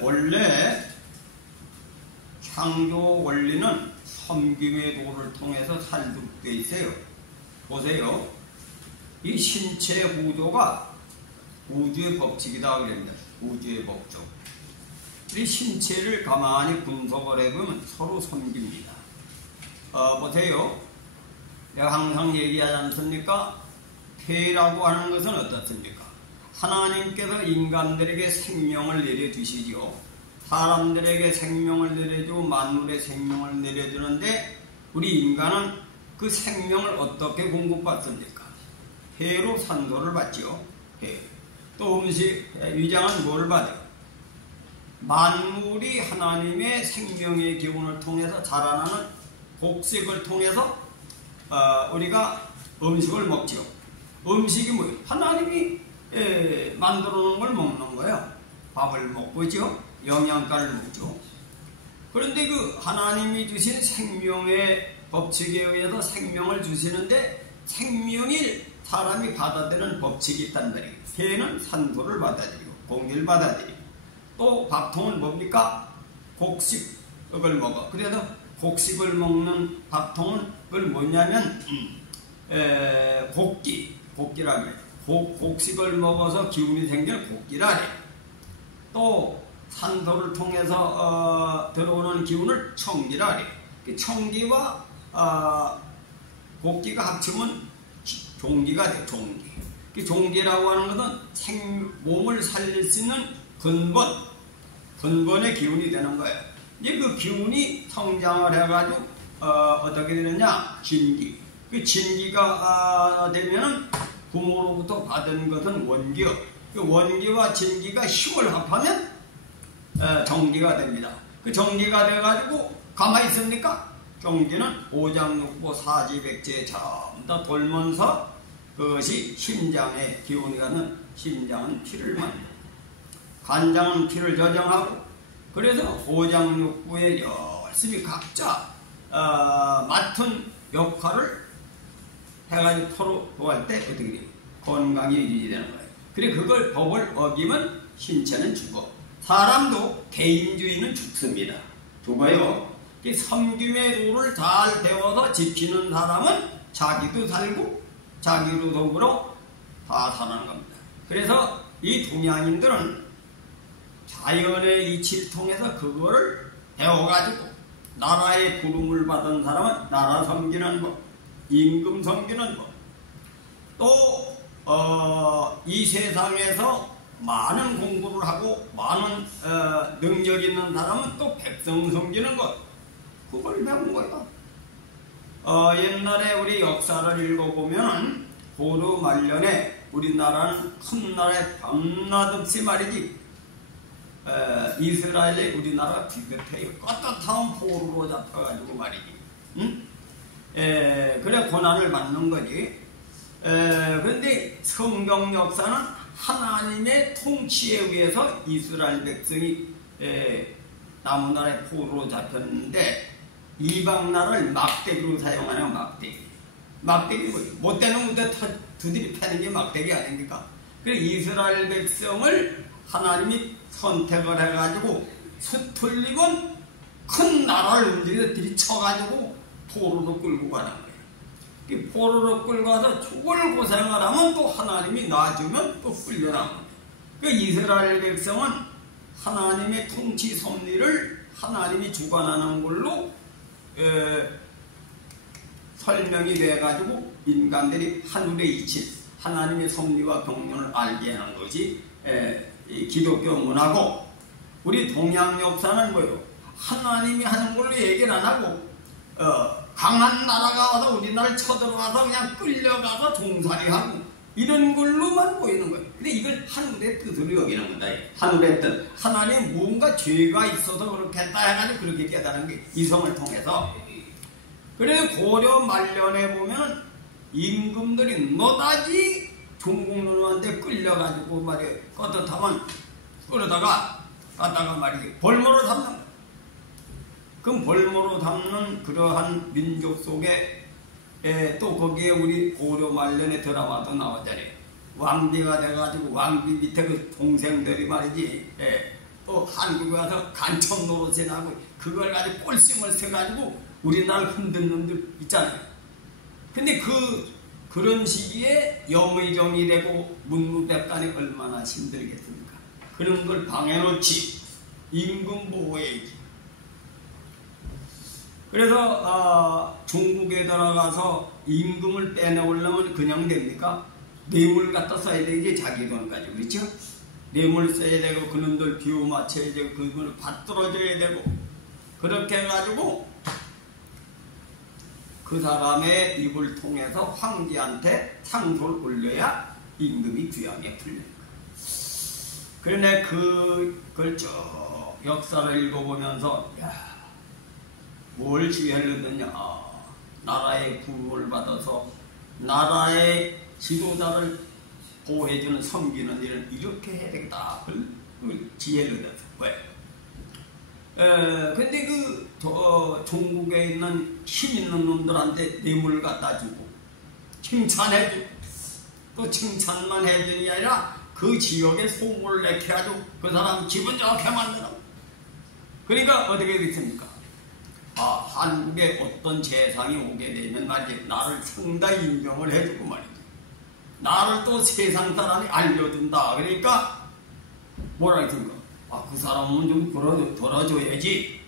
원래 창조 원리는 섬김의 도를 통해서 살도록되어 있어요. 보세요. 이 신체 구조가 우주의 법칙이다 그랬는데, 우주의 법칙. 이 신체를 가만히 분석을 해보면 서로 섬깁니다. 보세요. 내가 항상 얘기하지 않습니까? 태라고 하는 것은 어떻습니까? 하나님께서 인간들에게 생명을 내려주시죠. 사람들에게 생명을 내려주고 만물의 생명을 내려주는데, 우리 인간은 그 생명을 어떻게 공급받습니까? 폐로 산소를 받죠. 폐. 또 음식, 위장은 뭘 받아요? 만물이 하나님의 생명의 기운을 통해서 자라나는 곡식을 통해서 우리가 음식을 먹죠. 음식이 뭐예요? 하나님이 만들어 놓은 걸 먹는 거예요. 밥을 먹고 있죠. 영양가를 먹죠. 그런데 그 하나님이 주신 생명의 법칙에 의해서 생명을 주시는데, 생명이 사람이 받아들이는 법칙이 있단 말이에요. 개는 산소를 받아들이고 공기를 받아들이고, 또 밥통은 뭡니까? 곡식을 먹어. 그래서 곡식을 먹는 밥통은 그걸 뭐냐면 곡기라고 해요. 곡식을 먹어서 기운이 생기는 곡기라 해요. 또 산소를 통해서 들어오는 기운을 청기라 해요. 청기와 곡기가 합치면 종기가 돼요. 종기. 종기라고 하는 것은 몸을 살릴 수 있는 근본의 기운이 되는 거예요. 이제 그 기운이 성장을 해가지고 어떻게 되느냐? 진기. 그 진기가 되면은 부모로부터 받은 것은 원기요. 그 원기와 진기가 힘을 합하면 정기가 됩니다. 그 정기가 돼가지고 가만히 있습니까? 정기는 오장육부 사지백제 전부 다 돌면서 그것이 심장의 기운이 가는, 심장은 피를 만들고 간장은 피를 저장하고, 그래서 오장육부에 열심히 각자 맡은 역할을 해가지고 서로 도할 때 어떻게 돼요? 건강이 유지되는 거예요. 그래, 그걸 법을 어기면 신체는 죽어. 사람도 개인주의는 죽습니다. 죽어요. 이 섬김의 도를 잘 배워서 지키는 사람은 자기도 살고 자기도 더불어 다 사는 겁니다. 그래서 이 동양인들은 자연의 이치를 통해서 그거를 배워가지고, 나라의 부름을 받은 사람은 나라 섬기는 법, 임금 섬기는 법, 또 이 세상에서 많은 공부를 하고 많은 능력 있는 사람은 또 백성 섬기는 것, 그걸 배운 거예요. 옛날에 우리 역사를 읽어보면 고려 말년에 우리나라는 큰 나라에 밤낮없이 말이지 이스라엘에 우리나라 비슷해요. 떳떳한 포로로 잡혀가지고 말이지. 응? 그래 고난을 받는 거지. 그런데 성경 역사는 하나님의 통치에 의해서 이스라엘 백성이 남은 나라에 포로로 잡혔는데, 이방 나라를 막대기로 사용하는 막대기. 막대기 뭐예요? 못되는 문제 두드리 패는 게 막대기 아닙니까? 그래서 이스라엘 백성을 하나님이 선택을 해가지고 서툴리건 큰 나라를 움직여서 들이쳐가지고 포로로 끌고 가는 거예요. 포로로 끌고 가서 죽을 고생을 하면 또 하나님이 놔주면 또 끌려나오는 거예요. 그 이스라엘 백성은 하나님의 통치 섭리를 하나님이 주관하는 걸로 설명이 돼가지고 인간들이 하늘의 이치, 하나님의 섭리와 경륜을 알게 하는 것이 이 기독교 문화고, 우리 동양 역사는 뭐예요? 하나님이 하는 걸로 얘기를 안 하고 강한 나라가 와서 우리나라를 쳐들어와서 그냥 끌려가서 종살이하고 이런 걸로만 보이는 거예요. 근데 이걸 하늘의 뜻으로 여기는 겁니다. 하늘의 뜻. 하나님 뭔가 죄가 있어서 그렇게 했다 해가지고 그렇게 깨달은 게 이성을 통해서. 그래서 고려 말년에 보면 임금들이 너다지 종국누누한테 끌려가지고 말이에요. 껐듯하면 끌어다가 갔다가 말이에요. 벌모로 삼는 거예요. 그럼 벌모로 삼는 그러한 민족 속에 또 거기에 우리 고려 말년의 드라마도 나오잖아요. 왕비가 돼가지고 왕비 밑에 그 동생들이 말이지 또 한국에 와서 간첩 노릇에 나고 그걸 가지고 꼴심을 써가지고 우리나라를 흔든 놈들 있잖아요. 근데 그런 시기에 영의정이 되고 문무백관이 얼마나 힘들겠습니까? 그런 걸 방해놓지 임금 보호해야지. 그래서 중국에 들어가서 임금을 빼내오려면 그냥 됩니까? 뇌물 갖다 써야 되지 자기 돈 가지고. 그렇죠? 뇌물 써야 되고 그놈들 비유 맞춰야 되고 그걸 받들어줘야 되고 그렇게 해가지고 그 사람의 입을 통해서 황제한테 상소를 올려야 임금이 귀양에 풀려요. 그런데 그걸 쭉 역사를 읽어보면서 뭘 지혜를 얻느냐. 나라의 구원을 받아서 나라의 지도자를 보호해주는 섬기는 일을 이렇게 해야 되겠다. 그 지혜를 얻어서. 왜? 근데 중국에 있는 힘 있는 놈들한테 뇌물을 갖다 주고 칭찬해주고 또 칭찬만 해주는 게 아니라 그 지역에 소문을 내게 해가지고 그 사람 기분 좋게 만들어. 그러니까 어떻게 됐습니까? 한국에 어떤 재상이 오게 되면 말이지 나를 상당히 인정을 해주고 말이지 나를 또 세상 사람이 알려준다. 그러니까 뭐라 했습니까? 그 사람은 좀 돌아줘야지.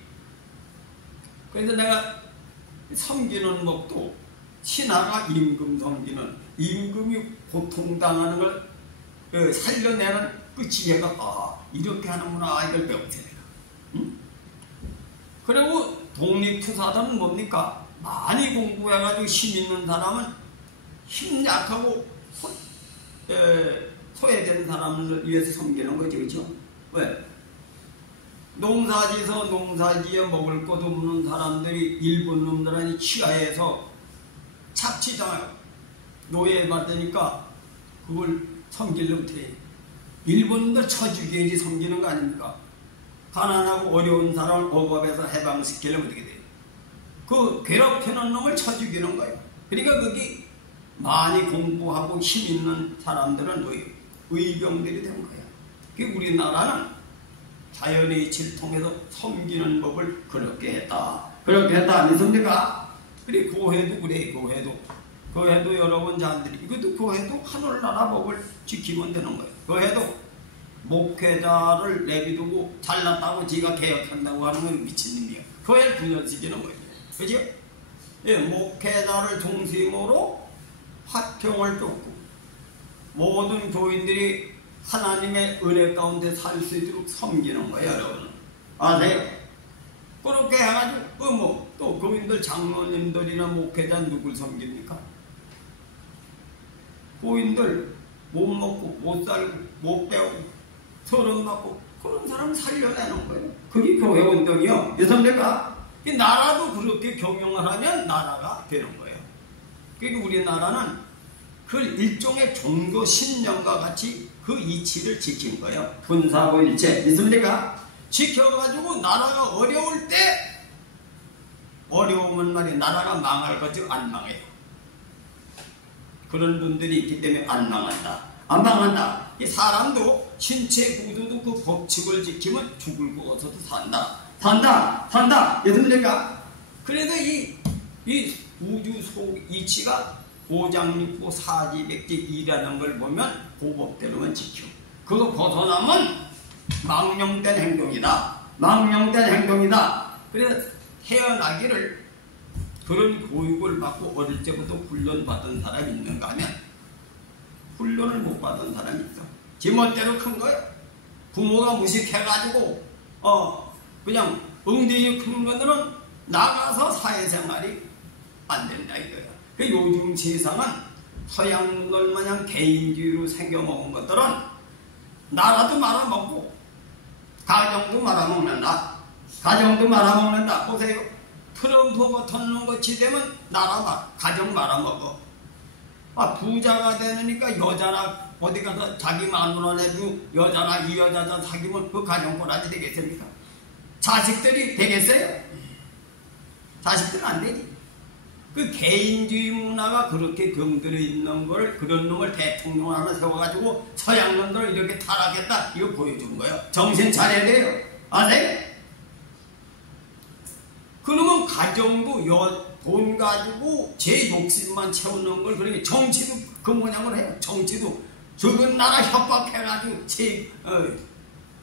그래서 내가 섬기는 법도 신하가 임금 섬기는 임금이 고통당하는 걸 살려내는 그 지혜가 이렇게 하는구나 이걸 배웠어요. 응? 그리고 독립투사들은 뭡니까? 많이 공부해가지고 힘 있는 사람은 힘 약하고 소외된 사람을 위해서 섬기는 거죠. 그렇죠? 왜? 농사지서 농사지어 먹을 것 없는 사람들이 일본 놈들한테 취하해서 착취당해요. 노예 받으니까 그걸 섬기려 못해. 일본들 쳐죽여야지 섬기는 거 아닙니까? 가난하고 어려운 사람을 억압해서 해방시키려면 어떻게 돼요? 그 괴롭히는 놈을 쳐죽이는 거예요. 그러니까 거기 많이 공부하고 힘 있는 사람들은 의병들이 된 거예요. 우리나라는 자연의 이치를 통해서 섬기는 법을 그렇게 했다. 그렇게 했다 아니습니까? 그래 고해도 그래 고해도 여러분 자들이 이것도 고해도 하늘나라 법을 지키면 되는 거예요. 고해도 목회자를 내비두고 잘났다고 지가 개혁한다고 하는 건 미친놈이야. 그걸 분열시키는 거예요. 그죠? 예, 목회자를 중심으로 화평을 쫓고 모든 교인들이 하나님의 은혜 가운데 살 수 있도록 섬기는 거예요, 여러분. 아세요? 그렇게 해가지고 또 교인들 장로님들이나 목회자 누굴 섬깁니까? 교인들 못 먹고 못 살고 못 배우고 서름 받고 그런 사람 살려내는 거예요. 그게 교회 운동이요. 예선대가 나라도 그렇게 경영을 하면 나라가 되는 거예요. 그러니까 우리나라는 그 일종의 종교 신념과 같이 그 이치를 지킨 거예요. 분사고 일체 있습니까? 지켜가지고 나라가 어려울 때 어려우면 말이야 나라가 망할 거지 안 망해요. 그런 분들이 있기 때문에 안 망한다. 안 망한다. 이 사람도 신체 구조도 그 법칙을 지키면 죽을 거 없어도 산다. 있습니까? 그래서 이 우주 속 이치가 고장립고 사지백지이라는 걸 보면 고법대로만 지켜. 그거 벗어나면 망령된 행동이다. 그래서 태어나기를 그런 교육을 받고 어릴 때부터 훈련받은 사람이 있는가 하면 훈련을 못 받은 사람이 있어. 지멋대로 큰 거예요. 부모가 무식해가지고 그냥 엉덩이 큰 것들은 나가서 사회생활이 안 된다 이거야. 요즘 세상은 서양들 마냥 개인주의로 생겨먹은 것들은 나라도 말아먹고 가정도 말아먹는다. 보세요. 트럼프 같은 놈 같이 되면 가정 말아먹어. 부자가 되니까 여자나 어디 가서 자기 마누라 내도 여자나 이 여자자 사귀면 그 가정 꼬라지 되겠습니까? 자식들이 되겠어요? 자식들은 안 되지. 그 개인주의 문화가 그렇게 병들어 있는 걸 그런 놈을 대통령 하나 세워가지고 서양 놈들 이렇게 타락했다 이거 보여준 거예요. 정신 차려야 돼요. 아세요? 그놈은 가정도 돈 가지고 제 욕심만 채우는 걸 그러니 정치도 그 모양을 해요. 정치도 적은 나라 협박해가지고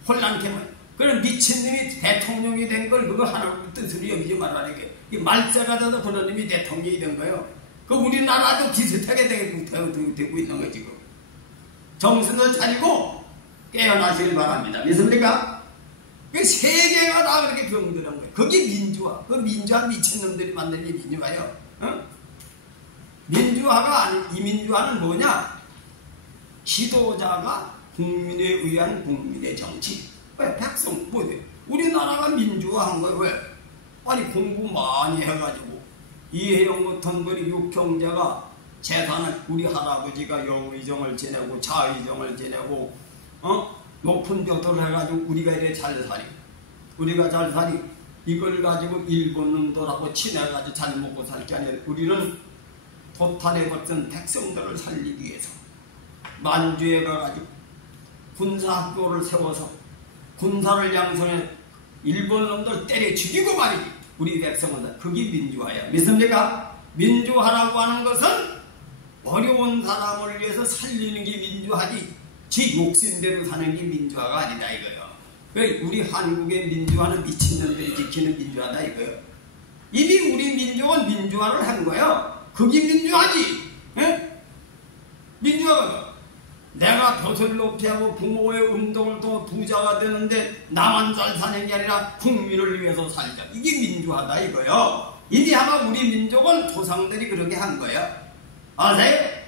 혼란케만. 그런 미친놈이 대통령이 된 걸 그거 하나로 뜻으로 여기지 말라니까. 말자가 돼도 그런 놈이 대통령이 된 거예요. 그 우리나라도 비슷하게 되고 있는 거 지금. 정신을 차리고 깨어나시길 바랍니다. 믿습니까? 그 세계가 다 그렇게 병드는 거예요. 그게 민주화. 그 민주화 미친놈들이 만든 게 민주화예요. 어? 민주화가 아니, 이 민주화는 뭐냐? 지도자가 국민에 의한 국민의 정치. 왜? 백성, 뭐예요? 우리나라가 민주화한 거예요. 왜? 아니, 공부 많이 해가지고, 이해영 같은 분이 육형제가 재산을, 우리 할아버지가 여의정을 지내고, 자의정을 지내고, 높은 벽돌을 해가지고, 우리가 이래 잘 살이. 우리가 잘 살이. 이걸 가지고 일본 놈들하고 친해가지고 잘 먹고 살 게 아니라, 우리는 도탄해버린 백성들을 살리기 위해서, 만주에 가가지고, 군사학교를 세워서, 군사를 양성해 일본 놈들 때려 죽이고 말이지. 우리 백성은 그게 민주화야. 믿습니까? 민주화라고 하는 것은 어려운 사람을 위해서 살리는 게 민주화지 지 욕심대로 사는 게 민주화가 아니다 이거예요. 우리 한국의 민주화는 미친년들이 지키는 민주화다 이거예요. 이미 우리 민족은 민주화를 한 거예요. 그게 민주화지. 에? 민주화가 내가 벼슬 높이 하고 부모의 운동을 또 부자가 되는데 나만 잘 사는 게 아니라 국민을 위해서 살자. 이게 민주화다 이거요. 이게 아마 우리 민족은 조상들이 그렇게 한 거예요. 아세요?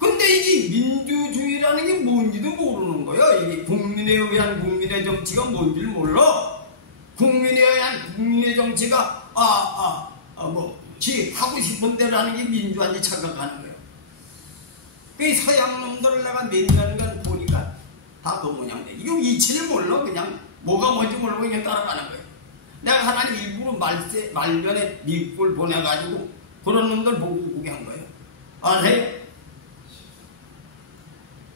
근데 이게 민주주의라는 게 뭔지도 모르는 거예요. 이게 국민에 의한 국민의 정치가 뭔지를 몰라. 국민에 의한 국민의 정치가 지 하고 싶은 대로 하는 게 민주화인지 착각하는 거예요. 그 서양 놈들을 내가 몇 년간 보니까 다 그 모양돼. 이거 이치를 몰라. 그냥 뭐가 뭔지 모르고 그냥 따라가는 거예요. 내가 하나님 일부러 말년에 미국을 보내가지고 그런 놈들 보고 오게 한 거예요. 아세요?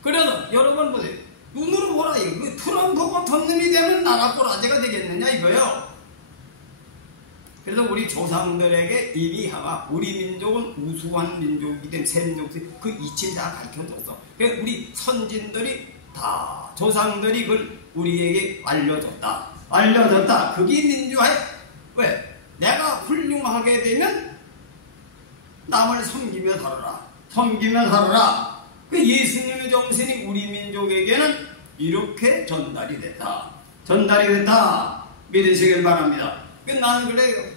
그래서 여러분 보세요. 눈으로 보라. 이거 트럼프 같은 놈이 되면 나라 꼬라지가 되겠느냐 이거요. 그래서 우리 조상들에게 이미 아마 우리 민족은 우수한 민족이기 때문에 샘족들 그 이치를 다 가르쳐줬어. 그러니까 우리 선진들이 다 조상들이 그걸 우리에게 알려줬다. 알려줬다. 그게 민주화야. 왜? 내가 훌륭하게 되면 남을 섬기며 살아라. 섬기며 살아라. 그 예수님의 정신이 우리 민족에게는 이렇게 전달이 됐다. 전달이 됐다. 믿으시길 바랍니다. 나는 그래요.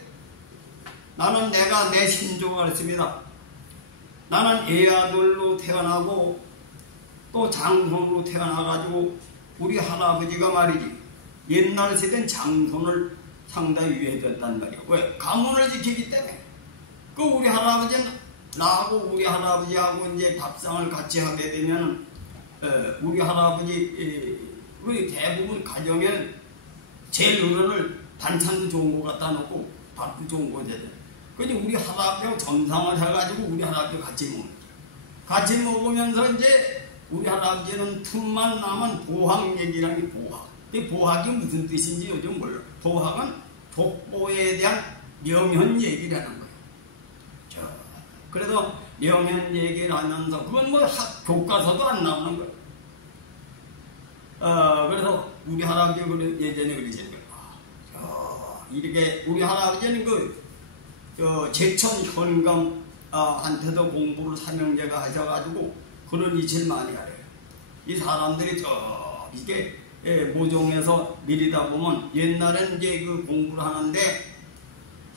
나는 내가 내 신조가 그렇습니다. 나는 애아들로 태어나고 또 장손으로 태어나가지고 우리 할아버지가 말이지 옛날 세대는 장손을 상당히 위해줬단 말이에요. 왜? 가문을 지키기 때문에. 그 우리 할아버지는 나하고 우리 할아버지하고 이제 밥상을 같이 하게 되면 우리 할아버지 우리 대부분 가정에 제일 어른을 반찬도 좋은 거 갖다 놓고 밥도 좋은 거 줘야 돼. 그래서 우리 할아버지하고 정상을 해가지고 우리 할아버지와 같이 먹는 거예요. 같이 먹으면서 이제 우리 할아버지는 틈만 나면 보학 얘기라는 게 보학. 이 보학이 무슨 뜻인지 요즘 몰라. 보학은 족보에 대한 명현 얘기라는 거예요. 그래서 명현 얘기를 하면서 그건 뭐 교과서도 안 나오는 거예요. 그래서 우리 할아버지가 예전에 그러시는 거예요. 이렇게 우리 할아버지는 제천 현감한테도 공부를 삼형제가 하셔가지고 그런 이치를 많이 하래요. 이 사람들이 이게 모종에서 밀이다 보면 옛날에는 이제 그 공부를 하는데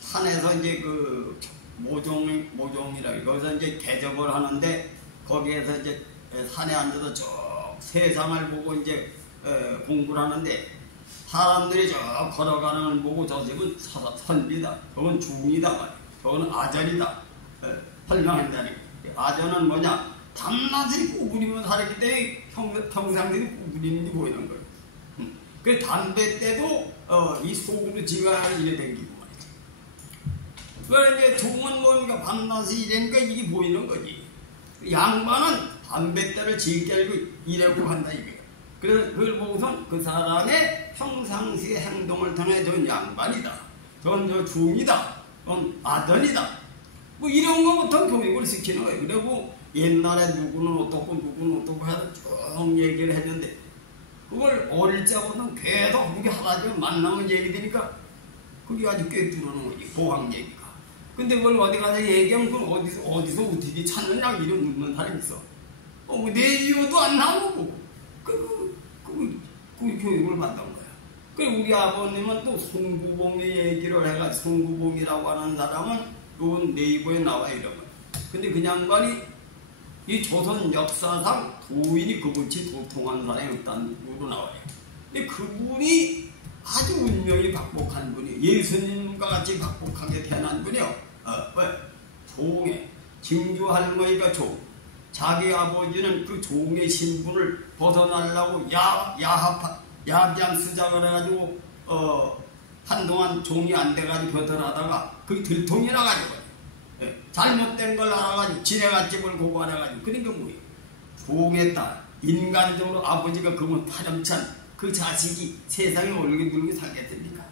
산에서 이제 그 모종이라 거기서 이제 대접을 하는데 거기에서 이제 산에 앉아서 쭉 세상을 보고 이제 공부를 하는데 사람들이 저 걸어가는 걸 보고 저 집은 선비다. 저건 중이다. 저건 아전이다. 설명한다니. 아전은 뭐냐? 밤낮이 구부리면 살기 때문에 평상들이 구부리는 게 보이는 거예요. 그 담배 때도 이 속으로 지가 이래 댕기고 말이죠. 그래 이제 종은 뭔가 밤낮이 이러니까 이게 보이는 거지. 양반은 담뱃대를 질게 알고 이래고 한다 이거야. 그래서 그걸 보고선 그 사람의 평상시의 행동을 통해 전 양반이다. 전 저 중이다. 전 아들이다. 뭐 이런 거부터 교육을 시키는 거예요. 그리고 옛날에 누구는 어떻고 누구는 어떻고 해서 쭉 얘기를 했는데 그걸 어릴 적부터는 계속 그게 하다가 만나면 얘기되니까 그게 아주 꿰뚫는 거지. 보강 얘기가. 근데 그걸 어디 가서 얘기하면 그걸 어디서 어떻게 찾느냐 이런 묻는 사람이 있어. 내 이유도 안 나오고 그 교육을 받던 거야. 그리고 우리 아버님은 또 송구봉의 얘기를 해가 송구봉이라고 하는 사람은 요 네이버에 나와 이러면. 근데 그 양반이 이 조선 역사상 도인이 그같이 도통한 사람이 없다는 으로 나와요. 근데 그분이 아주 운명이 박복한 분이 예수님과 같이 박복하게 태어난 분이요. 왜? 종의 증주 할머니가 종. 자기 아버지는 그 종의 신분을 벗어나려고 야비한 수작을 해가지고 한동안 종이 안 돼가지고 벗어나다가 그게 들통이 나가지고 잘못된 걸 알아가지고 지네가 집을 고발해가지고 그러니까 뭐예요? 종의 딸 인간적으로 아버지가 그러면 파렴찬 그 자식이 세상에 얼굴 들고 살겠습니까?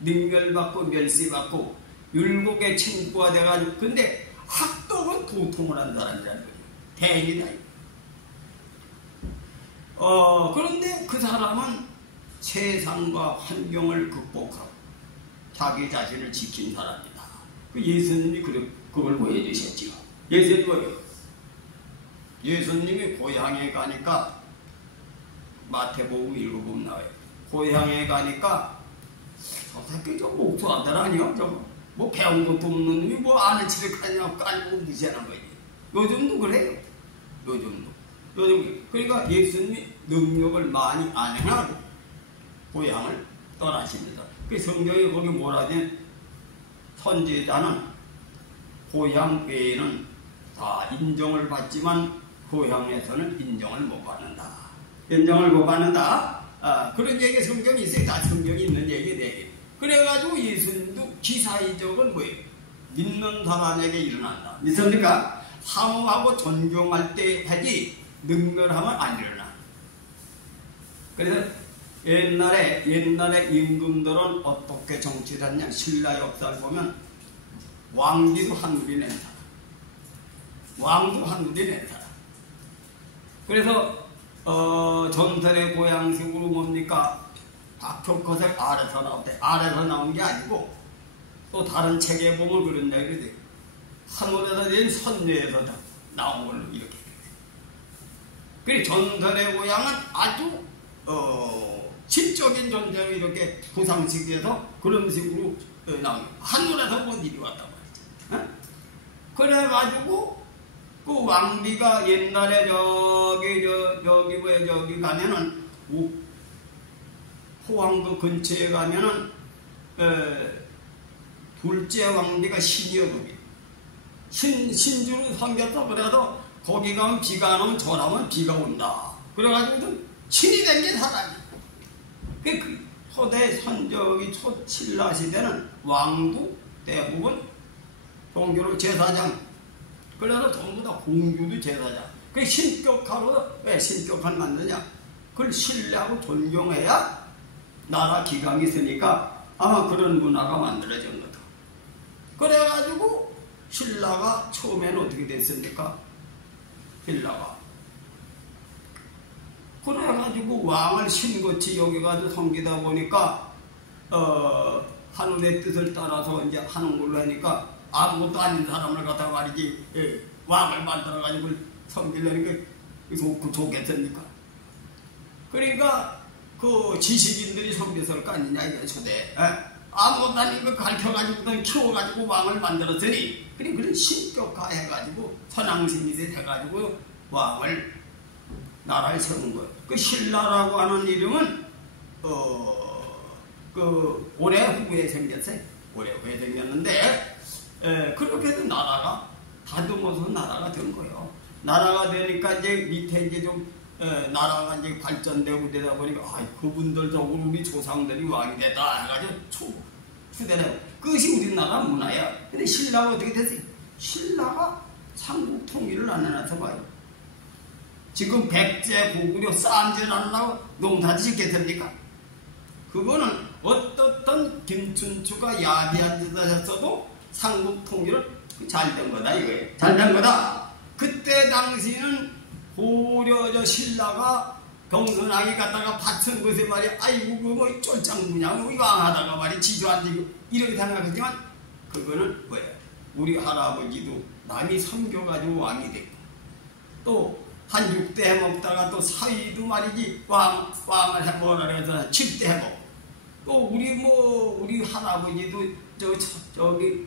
능멸받고 멸시받고 율곡의 친구가 돼가지고 근데 학독은 도통을 한 사람이라는 거예요. 대인이다. 그런데 그 사람은 세상과 환경을 극복하고 자기 자신을 지킨 사람이다. 그 예수님이 그걸 보여주셨지요. 예수님이 고향에 가니까 마태복음 읽어보면 나와요. 고향에 가니까 저 새끼 저 목수 아들 아니야? 저거 뭐 배운 것도 없는 놈이 뭐 아는 집에 가냐고 깔고 무시하는 거지. 요즘도 그래요. 요즘 그러니까 예수님이 능력을 많이 안 행하고 고향을 떠나십니다. 그 성경에 거기 뭐라 하지? 선지자는 고향 외에는 다 인정을 받지만 고향에서는 인정을 못 받는다. 인정을 못 받는다. 그런 얘기 성경이 있어요. 다 성경이 있는 얘기네. 그래가지고 예수님도 기사이적은 뭐예요? 믿는 사람에게 일어난다. 믿습니까? 사모하고 존경할 때 하지 능멸하면 안 일어나. 그래서 옛날에 임금들은 어떻게 정치를 했냐. 신라 역사를 보면 왕비도 한둘이 낸 사람. 왕도 한둘이 낸 사람. 그래서 전설의 고향식으로 뭡니까? 박효컷의 아래서 나왔대. 아래서 나온 게 아니고 또 다른 책에 보면 그런 얘기를 돼. 하늘에서 낸 선녀에서 나온 걸로 이렇게. 그리고 전설의 고향은 아주 지적인 존재로 이렇게 구상식에서 그런 식으로 나온 거예요. 하늘에서 본 일이 왔단 말이죠. 그래가지고 그 왕비가 옛날에 여기 가면은 포항도 근처에 가면은 둘째 왕비가 신이었거든요. 신주로 섬겼어. 그래서 거기 가면 비가 안 오면 저라면 비가 온다. 그래가지고 신이 된 게 사람이. 그 초대 선적이 초신라 시대는 왕도 대부분 종교로 제사장. 그래서 전부 다 공주도 제사장. 그 신격하고 왜 신격한 만드냐? 그걸 신뢰하고 존경해야 나라 기강이 있으니까 아마 그런 문화가 만들어진 거다. 그래가지고 신라가 처음에는 어떻게 됐습니까? 신라가 그래가지고 왕을 신같이 여기 가서 섬기다 보니까 하늘의 뜻을 따라서 이제 하는 걸로 하니까 아무것도 아닌 사람을 갖다 말이지 왕을 만들어가지고 섬기려니까 좋겠습니까? 그러니까 그 지식인들이 섬겼을 거 아니냐 이게 초대. 아무것도 아닌 거 가르쳐가지고 키워가지고 왕을 만들었으니 그런 신격화 해가지고 선왕신이 돼가지고 왕을 나라에 세운 거예요. 그 신라라고 하는 이름은 그 올해 후에 생겼어요. 올해 후에 생겼는데 그렇게 해서 나라가 다듬어서 나라가 된 거예요. 나라가 되니까 이제 밑에 이제 좀 나라가 이제 발전되고 되다 보니까 그분들 적으로 우리 조상들이 왕이 되다 해가지고 후대래. 그것이 우리나라 문화야. 근데 신라가 어떻게 됐어요? 신라가 삼국 통일을 안 해놔서 봐요. 지금 백제 고구려 싸움질 하려고 농사 짓겠습니까? 그거는 어떻든 김춘추가 야비한 짓을 했어도 삼국 통일은 잘 된 거다 이거예요. 잘 된 거다. 그때 당시는 고려 신라가 병선하게 갔다가 바친 것에 말이야. 아이고 그뭐 쫄짱구냐 뭐 이거 안 하다가 말이야 지조한테 이렇게 생각하지만 그거는 뭐야? 우리 할아버지도 남이 섬겨가지고 왕이 됐고 또 한 6대 해먹다가 또 사위도 말이지 왕을 해먹으라 그래서 7대 해먹고 또 우리 할아버지도 저기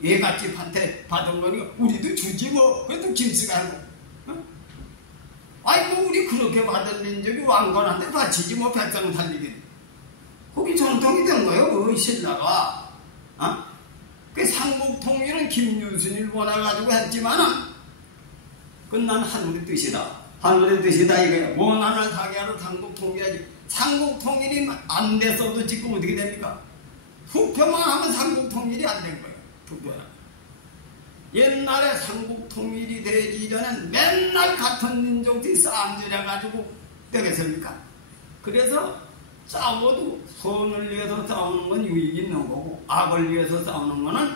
외갓집한테 받은 거니까 우리도 주지 뭐. 그래도 김씨가 해먹고 어? 아이고 우리 그렇게 받은 민족이 왕건한테 바치지 뭐. 백성 살리기 거기 전통이 된 거예요. 그 신라가 그 삼국통일은 김유순을 원해가지고 했지만은 그건 하늘의 뜻이다. 하늘의 뜻이다 이거야. 원한을 사게하러 삼국통일하지. 삼국통일이 안 됐어도 지금 어떻게 됩니까? 투표만 하면 삼국통일이 안 된 거예요. 투표는. 옛날에 삼국통일이 되기 전엔 맨날 같은 민족들이 싸움질해가지고 되겠습니까? 그래서 싸워도 선을 위해서 싸우는 건 유익이 있는 거고 악을 위해서 싸우는 거는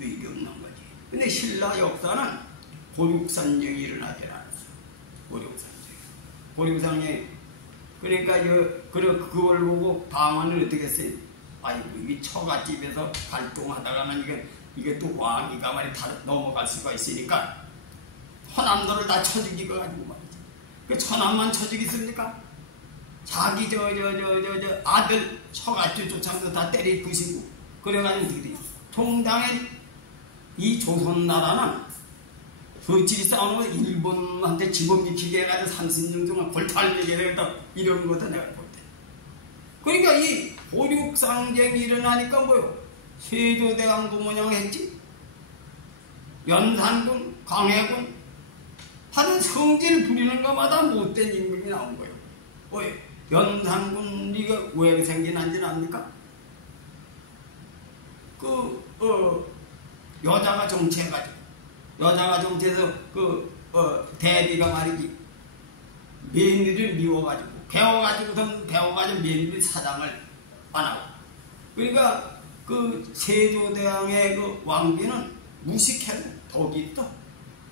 유익이 없는 거지. 근데 신라 역사는 고륙산정이 일어나지 않았어. 고륙산정. 그러니까 그걸 보고 방언을 어떻게 했어요? 아이고 이 처갓집에서 활동하다가는 이게 또 왕이가 말이 다 넘어갈 수가 있으니까 호남도를 다 쳐죽이고 가지고 말이지. 그 천함만 쳐죽이습니까? 자기 아들 처갓집 쫓아서 다 때리 부시고 그래가지고 어떻게 돼요? 통당에 이 조선나라는 그끼리 싸우는 거 일본한테 집어미키게 해가지고 30년 동안 골탈리게 되겠다 이런 것도 내가 볼 때. 그러니까 이 고륙상쟁이 일어나니까 뭐요? 세조대왕도 뭐냐고 했지? 연산군, 광해군 하는 성질 부리는 것마다 못된 임금이 나온 거예요. 왜? 연산군이 왜 생겨난지 압니까? 여자가 정치해가지고 대비가 말이지 며느리를 미워가지고 배워가지고 며느리 사장을 안 하고 그러니까 그 세조대왕의 그 왕비는 무식해는 덕이 있다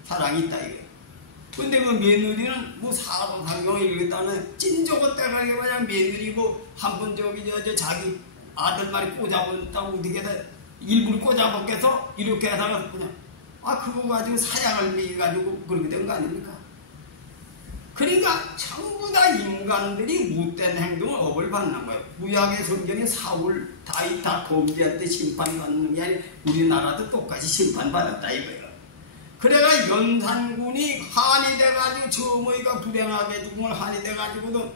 사랑이 있다 이게. 근데 그 며느리는 뭐 사고 상경을 이루겠다는 찐저거 때가게 그냥 며느리고 한 번 자기 아들 말이 꽂아본다고 어떻게 일부러 꽂아먹겠어 이렇게 해서 그냥 그거 가지고 사양을 미가지고 그렇게 된 거 아닙니까? 그러니까 전부 다 인간들이 못된 행동을 업을 받는 거예요. 구약의 성경에 사울, 다윗 다 범죄할 심판받는 게 아니라 우리나라도 똑같이 심판받았다 이거예요. 그래가 연산군이 한이 돼가지고 저모이가 불행하게 죽은 한이 돼가지고도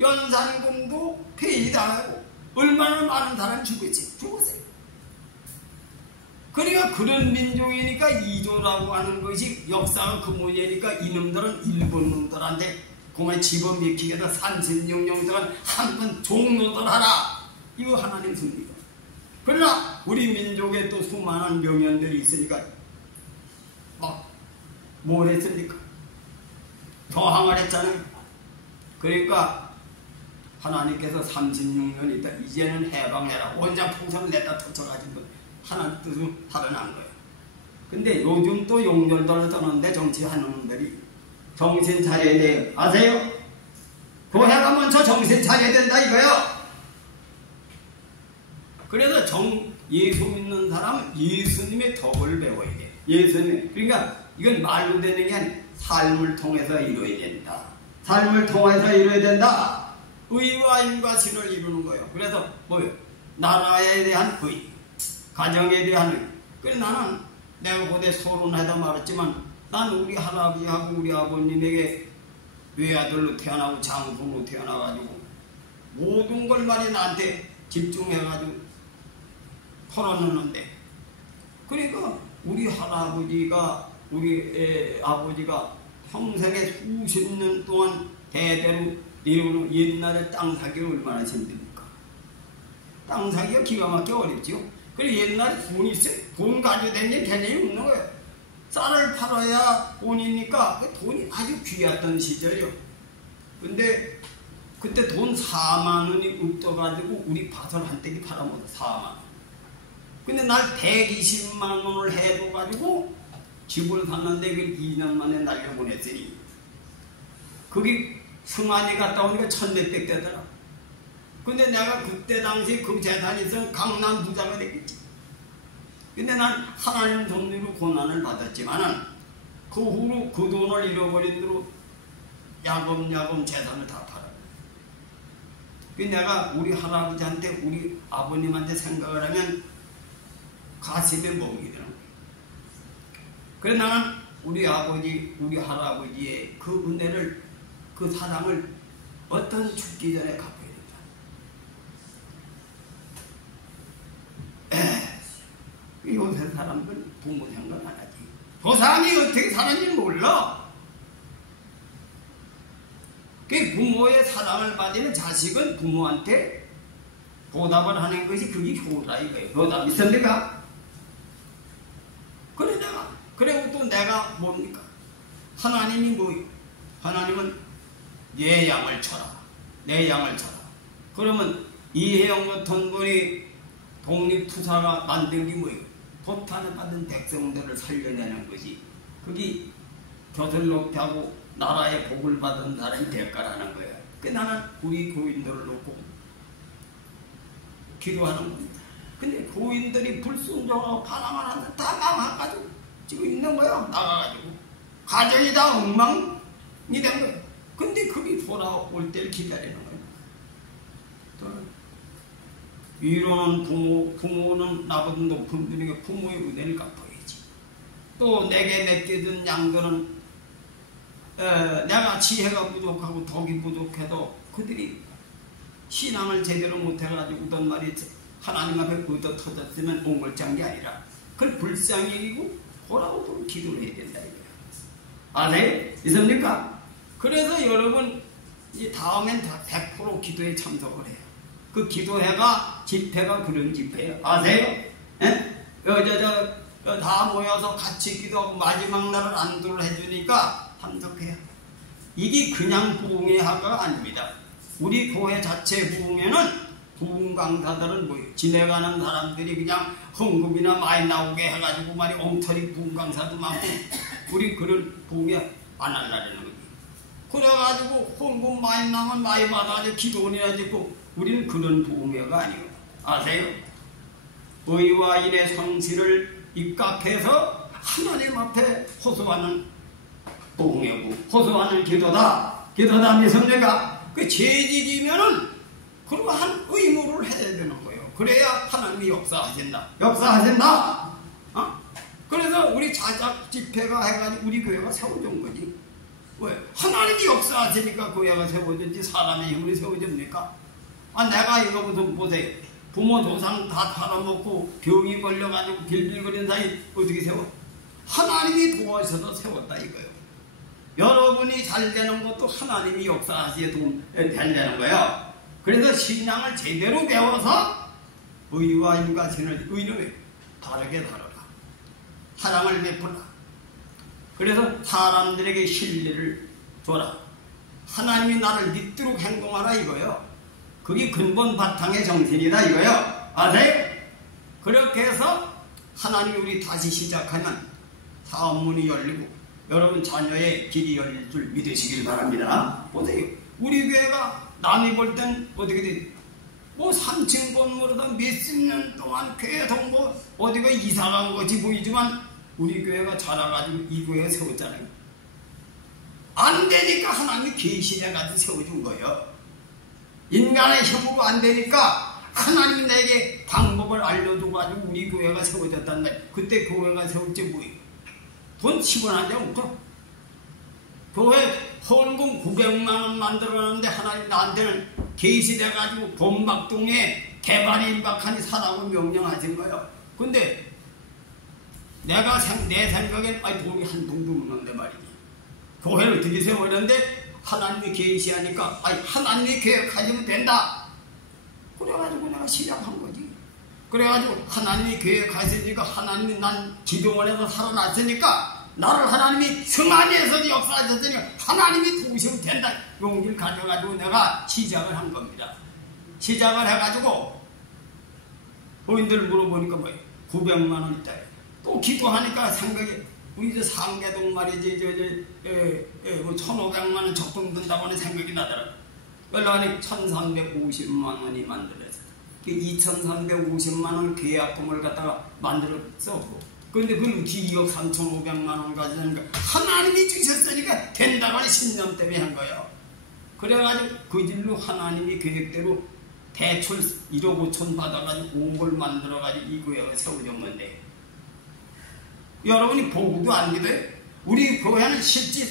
연산군도 폐위당하고 얼마나 많은 사람이 죽었어요. 그러니까 그런 민족이니까 이조라고 하는 것이 역사가 그 모양이니까 이놈들은 일본 놈들한테 그만 집어미키게 해서 36년 동안 한 번 종노들 하라. 이거 하나님 섭니다. 그러나 우리 민족에 또 수많은 명연들이 있으니까 뭘 했습니까? 저항을 했잖아요. 그러니까 하나님께서 36년 있다. 이제는 해방해라. 원자 풍선을 내다 터쳐가지고 하나님 뜻으로 살아난 거예요. 근데 요즘 또 용렬들을 떠는데 정치하는 놈들이 정신 차려야 돼요. 아세요? 교회가 먼저 정신 차려야 된다 이거요. 그래서 예수 믿는 사람은 예수님의 덕을 배워야 돼. 예수님. 그러니까 이건 말로 되는 게 아니라 삶을 통해서 이루어야 된다. 삶을 통해서 이루어야 된다. 의와 인과신을 이루는 거예요. 그래서 뭐예요? 나라에 대한 의, 가정에 대한 의. 그래서 나는 내가 고대 소론하다 말했지만 난 우리 할아버지하고 우리 아버님에게 외아들로 태어나고 장손으로 태어나가지고 모든 걸 말이 나한테 집중해가지고 털어놓는데 그러니까 우리 할아버지가 우리 아버지가 평생에 수십 년 동안 대대로 내려오는 옛날에 땅 사기를 얼마나 힘듭니까? 땅 사기가 기가 막히게 어렵지요. 그리고 옛날에 돈이 있어요. 돈 가지고 다니는 개념이 없는 거예요. 쌀을 팔아야 돈이니까 그 돈이 아주 귀했던 시절이요. 근데 그때 돈 4만 원이 없어가지고 우리 밭을 한 떼기 팔아먹어 4만 원. 근데 날 120만 원을 해줘가지고 집을 샀는데 그 2년 만에 날려보냈으니 거기 승환이 갔다 오니까 1,000몇백 되더라. 근데 내가 그때 당시 그 재산이 있으면 강남 부자가 되겠지. 근데 난 하나님 섭리로 고난을 받았지만은 그 후로 그 돈을 잃어버린 대로 야금야금 재산을 다 팔아. 그 내가 우리 할아버지한테 우리 아버님한테 생각을 하면 가슴에 멍이 드는 거예요. 그래서 나는 우리 아버지, 우리 할아버지의 그 은혜를, 그 사랑을 어떤 죽기 전에 갚아야 된다. 요새 사람들 부모 생각 안 하지. 저 사람이 어떻게 사는지 몰라. 그 부모의 사랑을 받으면 자식은 부모한테 보답을 하는 것이 그게 효라 이거예요. 보답 있습니까? 그리고 또 내가 뭡니까? 하나님이 뭐예요? 하나님은 내 양을 쳐라. 내 양을 쳐라. 그러면 이혜영 같은 분이 독립투사가 만든 게 뭐예요? 포탄을 받은 백성들을 살려내는 것이 그게 곁을 높이 하고 나라의 복을 받은 사람이 대가라는 거예요. 그 나는 우리 교인들을 놓고 기도하는 겁니다. 근데 교인들이 불순종하고 반항을 하는데 다 망해가지고 지금 있는 거예요. 나가가지고 가정이 다 엉망이 된 거예요. 근데 그게 돌아올 때를 기다리는 거예요. 위로는 부모는 나보다 높은 분에게 부모의 은혜를 갚아야지. 또 내게 맡겨준 양들은 내가 지혜가 부족하고 덕이 부족해도 그들이 신앙을 제대로 못해가지고 어떤 말이 하나님 앞에 얻어 터졌으면 옹골짠 게 아니라 그걸 불쌍히 여기고 보라고 기도를 해야 된다 이거예요. 아세요? 있습니까? 그래서 여러분 이 다음엔 다 100% 기도에 참석을 해요. 그 기도회가 집회가 그런 집회예요. 아세요? 예? 다 모여서 같이 기도하고 마지막 날을 안도를 해주니까 참석해요. 이게 그냥 부흥회가 아닙니다. 우리 교회 자체 부흥회는 부흥 강사들은 뭐예요? 지내가는 사람들이 그냥 헌금이나 많이 나오게 해가지고 말이 엉터리 부흥 강사도 많고 우리 그런 부흥회 안 하려는 거예요. 그래가지고 헌금 많이 나면 많이 받아가지고 기도원이나 듣고 우리는 그런 부흥회가 아니에요. 아세요? 의와 인의 성실을 입각해서 하나님 앞에 호소하는 부흥회고 호소하는 기도다. 기도다 믿습니까? 그 재직이면은 그러한 의무를 해야 되는 거예요. 그래야 하나님이 역사하신다. 역사하신다. 그래서 우리 자작 집회가 해가지고 우리 교회가 세워진 거지. 왜? 하나님이 역사하시니까 교회가 세워졌지 사람의 힘으로 세워집니까? 내가 이거 무슨 보세요. 부모 조상 다 팔아먹고 병이 걸려가지고 빌빌거리는 사이 어떻게 세워? 하나님이 도와주셔서 세웠다 이거예요. 여러분이 잘 되는 것도 하나님이 역사하시에 도움 되는 거예요. 그래서 신앙을 제대로 배워서 의와 인과 신을 의는 다르게 다르라. 사랑을 베풀라. 그래서 사람들에게 신뢰를 줘라. 하나님이 나를 믿도록 행동하라 이거예요. 그게 근본 바탕의 정신이다 이거예요. 아세요? 그렇게 해서 하나님이 우리 다시 시작하면 사업문이 열리고 여러분 자녀의 길이 열릴 줄 믿으시길 바랍니다. 보세요. 우리 교회가 남이 볼 땐 어떻게 돼? 뭐 3층 건물에다 몇십 년 동안 계속 뭐 어디가 이사간 것이 보이지만 우리 교회가 자라가지고 이 교회가 세웠잖아요. 안 되니까 하나님이 계시해가지고 세워준 거예요. 인간의 힘으로 안 되니까 하나님이 내게 방법을 알려줘가지고 우리 교회가 세워졌단다. 그때 교회가 세울 때 뭐예요? 돈 10원 한 장 없어. 교회 헌금 900만 원 만들어놨는데 하나님 나한테는 계시돼가지고 본막동에 개발이 임박하니 사라고 명령하신 거예요. 근데 내가 내 생각엔 돈이 한 동도 없는데 말이지. 교회를 어떻게 세우는데 하나님이 계시하니까 하나님이 계획하시면 된다. 그래가지고 내가 시작한 거지. 그래가지고 하나님이 계획하시니까 하나님이 난 기도원에서 살아났으니까 나를 하나님이 성안에서 역사하셨으니까 하나님이 도우시면 된다. 용기를 가져가지고 내가 시작을 한 겁니다. 시작을 해가지고 부인들 물어보니까 뭐 900만 원짜리. 또 기도하니까 생각이 우리 저 상계동 말이지 뭐 1,500만 원 적금 든다고 하는 생각이 나더라고. 연락하니 1,350만 원이 만들어서 2,350만 원 계약금을 갖다가 만들었었고, 그런데 그걸 2억 3,500만 원 가지니까 하나님이 주셨으니까 된다고 하는 신념 때문에 한 거예요. 그래가지고 그 길로 하나님이 계획대로 대출 1억 5천 받아가지고 5억을 만들어가지고 이 교회가 세워졌는데, 여러분이 보고도 안 믿어요? 우리 교회는 실제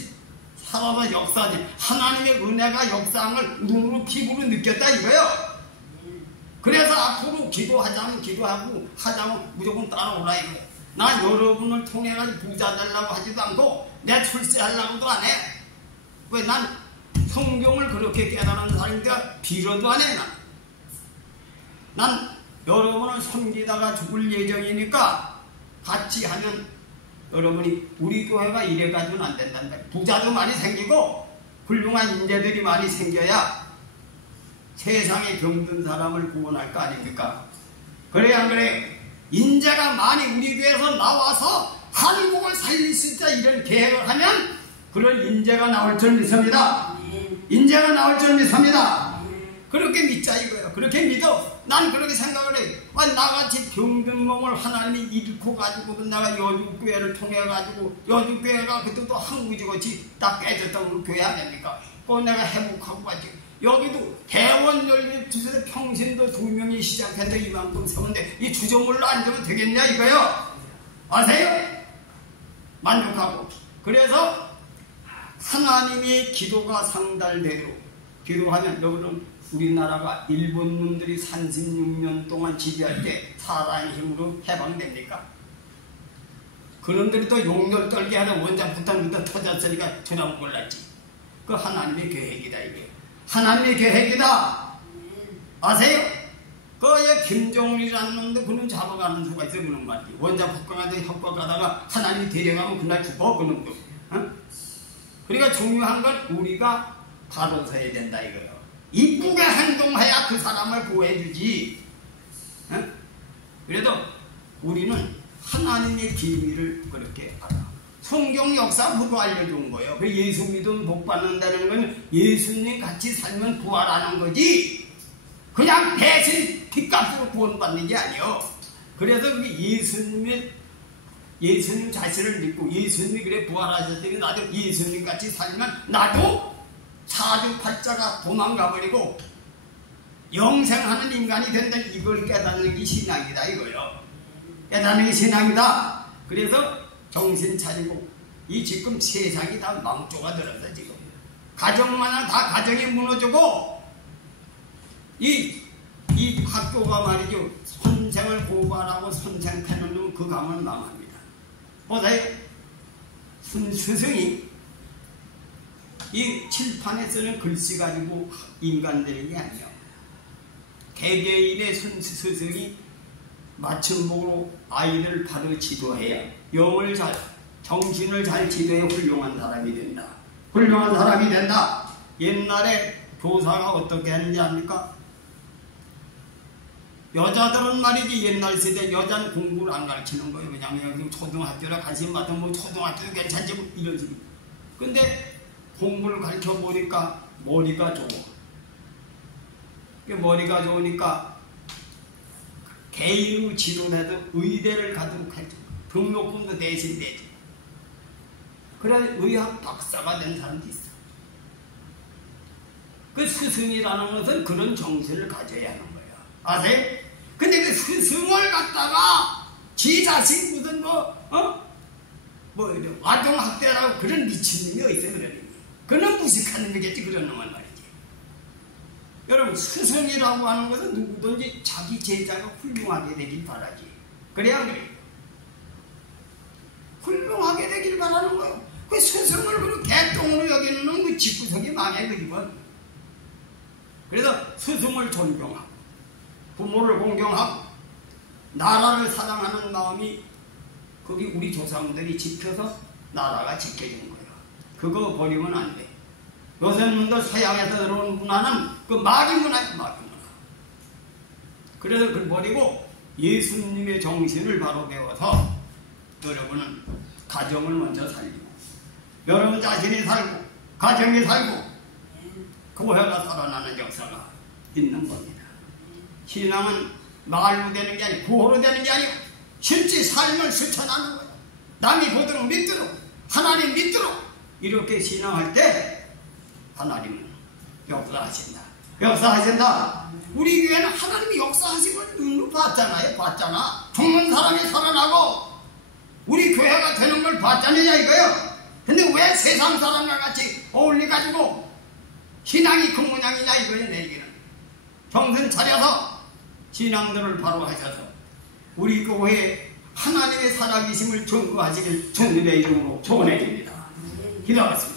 살아서 역사지. 하나님의 은혜가 역사함을 눈으로 피부로 느꼈다 이거예요. 그래서 앞으로 기도하자면 기도하고 하자면 무조건 따라오라 이거예요. 나 여러분을 통해 가지고 부자 되려고 하지도 않고 내 출세하려고도 안 해. 왜? 난 성경을 그렇게 깨달은 사람인데 빌어도 안 해. 난 여러분을 섬기다가 죽을 예정이니까 같이 하면 여러분이 우리 교회가 이래가지고는 안 된단다. 부자도 많이 생기고 훌륭한 인재들이 많이 생겨야 세상에 병든 사람을 구원할 거 아닙니까? 그래 안 그래? 인재가 많이 우리 교회에서 나와서 한국을 살릴 수 있다 이런 계획을 하면 그런 인재가 나올 줄 믿습니다. 인재가 나올 줄 믿습니다. 그렇게 믿자 이거예요. 그렇게 믿어. 난 그렇게 생각을 해. 나같이 병든 몸을 하나님이 일으켜 가지고 내가 여주교회를 통해 가지고 여주교회가 그때도 한국이지 딱 깨졌던 교회 아닙니까? 꼭 내가 회복하고 가지고 여기도 대원 열린 주소에 평신도 2명이 시작해서 이만큼 세운데 이 주저물로 앉으면 되겠냐 이거요? 아세요? 만족하고. 그래서 하나님의 기도가 상달대로 기도하면 여러분은 우리나라가 일본 놈들이 36년 동안 지배할 때 사람의 힘으로 해방됩니까? 그놈들이 또 용렬 떨게 하는 원자폭탄부터 터졌으니까 저놈 몰랐지. 그 하나님의 계획이다 이게. 하나님의 계획이다. 아세요? 그에 김정일이라는 놈도 그놈 잡아가는 수가 있어. 그놈 말이지. 원자폭탄한테 협박하다가 하나님이 데려가면 그날 죽어 그놈도. 어? 그러니까 중요한 건 우리가 바로 서야 된다 이거예요. 이쁘게 행동해야 그 사람을 구해주지. 어? 그래도 우리는 하나님의 비밀을 그렇게 알아. 성경 역사 보고 알려준 거예요. 그 예수 믿으면 복 받는다는 건 예수님 같이 살면 부활하는 거지. 그냥 대신 핏값으로 구원받는 게 아니에요. 그래서 예수님 자신을 믿고 예수님이 그래 부활하셨더니 나도 예수님 같이 살면 나도 사주팔자가 도망가버리고 영생하는 인간이 된다. 이걸 깨닫는 게 신앙이다 이거요. 깨닫는 게 신앙이다. 그래서 정신 차리고 이 지금 세상이 다 망조가 들어서 지금 가정마냥 다 가정이 무너지고 이 학교가 말이죠. 선생을 고발하고 선생 패는 놈 그 가면 망합니다. 보세요. 스승이 이 칠판에 쓰는 글씨 가지고 인간들이 아니에요. 개개인의 스승이 맞춤복으로 아이를 바로 지도해야 영을 잘, 정신을 잘 지도해 훌륭한 사람이 된다. 훌륭한 사람이 된다. 옛날에 교사가 어떻게 했는지 압니까? 여자들은 말이지 옛날 세대 여자는 공부를 안 가르치는 거예요. 왜냐하면 초등학교라 관심 맡으면 뭐 초등학교도 괜찮지 뭐 이런 식으로. 근데 공부를 가르쳐 보니까 머리가 좋아. 머리가 좋으니까 개인으로 지도해도 의대를 가도록 하죠. 등록금도 대신 내지. 그래 의학 박사가 된 사람도 있어. 그 스승이라는 것은 그런 정신을 가져야 하는 거예요. 아세요? 근데 그 스승을 갖다가 지 자식 무슨 아동학대라고 그런 미친놈이 어딨어 그런 놈이. 그는 무식한 놈이겠지 그런 놈은 말이지. 여러분 스승이라고 하는 것은 누구든지 자기 제자가 훌륭하게 되길 바라지. 그래야 그래요. 훌륭하게 되길 바라는 거예요. 그 스승을 그렇게 개똥으로 여기는 놈 그 집구석이 망해 그 집은. 그래서 스승을 존경하고 부모를 공경하고 나라를 사랑하는 마음이 거기 우리 조상들이 지켜서 나라가 지켜지는 거예요. 그거 버리면 안 돼. 요새는 서양에서 들어온 문화는 그 마귀 문화예요. 마귀 문화. 그래서 그걸 버리고 예수님의 정신을 바로 배워서 여러분은 가정을 먼저 살리고 여러분 자신이 살고 가정이 살고 교회가 살아나는 역사가 있는 겁니다. 신앙은 말로 되는 게 아니고 구호로 되는 게 아니고 실제 삶을 실천하는 거예요. 남이 보도록 믿도록 하나님 믿도록 이렇게 신앙할 때 하나님은 역사하신다. 역사하신다. 우리 교회는 하나님이 역사하신 걸 눈으로 봤잖아요. 봤잖아. 죽는 사람이 살아나고 우리 교회가 되는 걸 봤잖아요. 이거요. 근데 왜 세상 사람과 같이 어울려가지고 신앙이 그 모양이냐 이거예요. 내 얘기는. 정신 차려서 신앙들을 바로 하셔서 우리 교회에 하나님의 살아계심을 증거하시길 주님의 이름으로 축원해 줍니다. 기도하겠습니다.